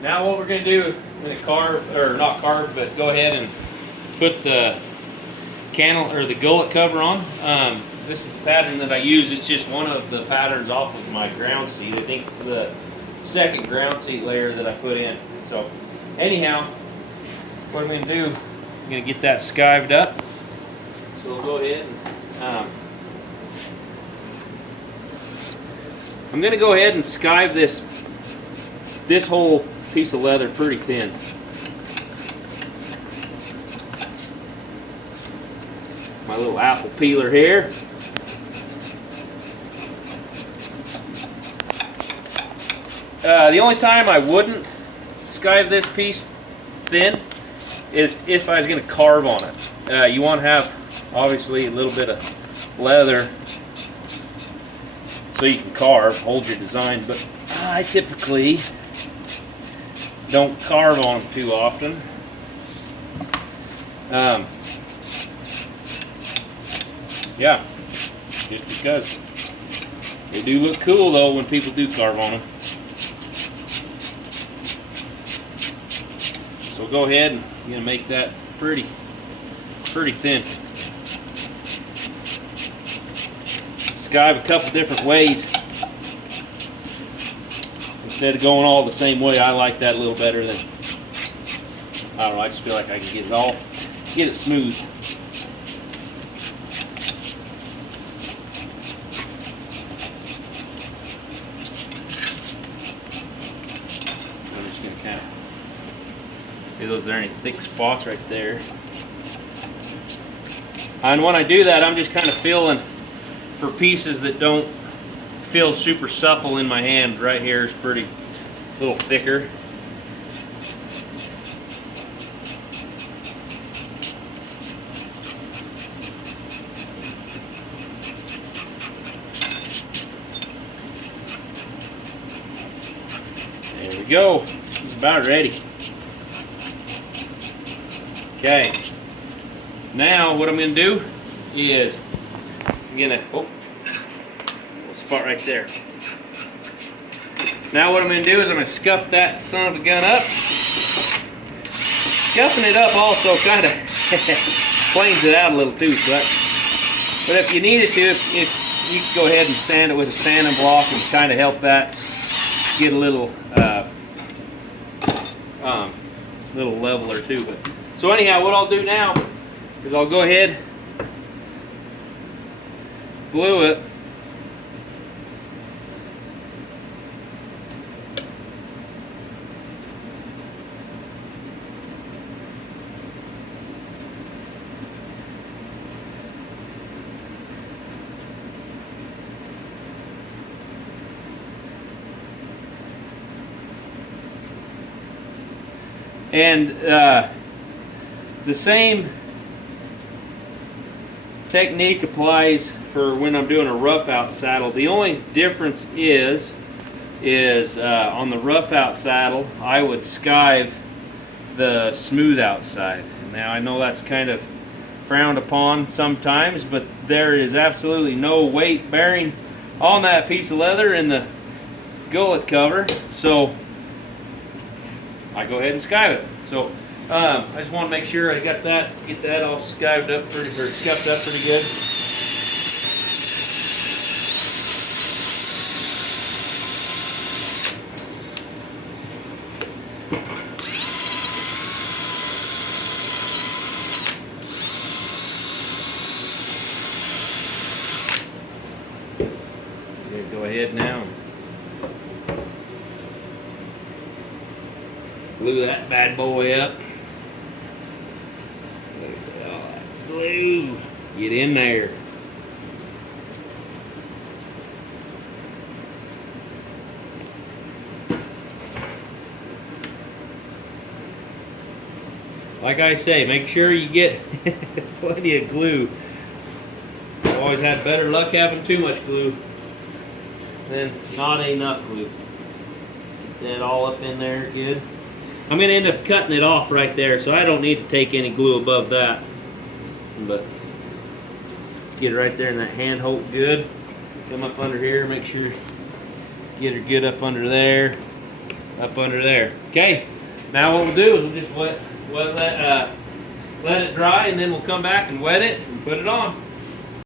Now what we're going to do, I'm going to carve, or not carve, but go ahead and put the candle or the gullet cover on. This is the pattern that I use. It's just one of the patterns off of my ground seat. I think it's the second ground seat layer that I put in. So anyhow, what I'm going to do, I'm going to get that skived up. So we'll go ahead and I'm going to go ahead and skive this whole piece of leather pretty thin. My little apple peeler here. The only time I wouldn't skive this piece thin is if I was going to carve on it. You want to have obviously a little bit of leather so you can carve, hold your design, but I typically don't carve on them too often. Yeah, just because. They do look cool though when people do carve on them. So go ahead and you're gonna make that pretty thin. Skive a couple different ways. Instead of going all the same way, I like that a little better than, I don't know, I just feel like I can get it smooth. I'm just gonna kind of, see those there any thick spots right there. And when I do that, I'm just kind of feeling for pieces that don't feel super supple in my hand. Right here is pretty a little thicker. There we go. It's about ready. Okay. Now what I'm going to do is I'm going to, little spot right there. Now what I'm going to do is I'm going to scuff that son of a gun up. Scuffing it up also kind of planes it out a little too. So but if you needed to, if you could go ahead and sand it with a sanding block and kind of help that get a little leveler too. But so anyhow, what I'll do now is I'll go ahead, glue it. And the same technique applies for when I'm doing a rough out saddle. The only difference is on the rough out saddle, I would skive the smooth out side. Now I know that's kind of frowned upon sometimes, but there is absolutely no weight bearing on that piece of leather in the gullet cover, so I go ahead and skive it. So I just want to make sure I got that, get that all skived up pretty, or scuffed up pretty good. Go ahead now. Glue that bad boy up. Look at all that glue. Get in there. Like I say, make sure you get plenty of glue. I've always had better luck having too much glue than not enough glue. Get that all up in there good. I'm going to end up cutting it off right there, so I don't need to take any glue above that. But get it right there in that hand hold good. Come up under here, make sure you get her good up under there. up under there. Okay, now what we'll do is we'll just let it dry, and then we'll come back and wet it and put it on.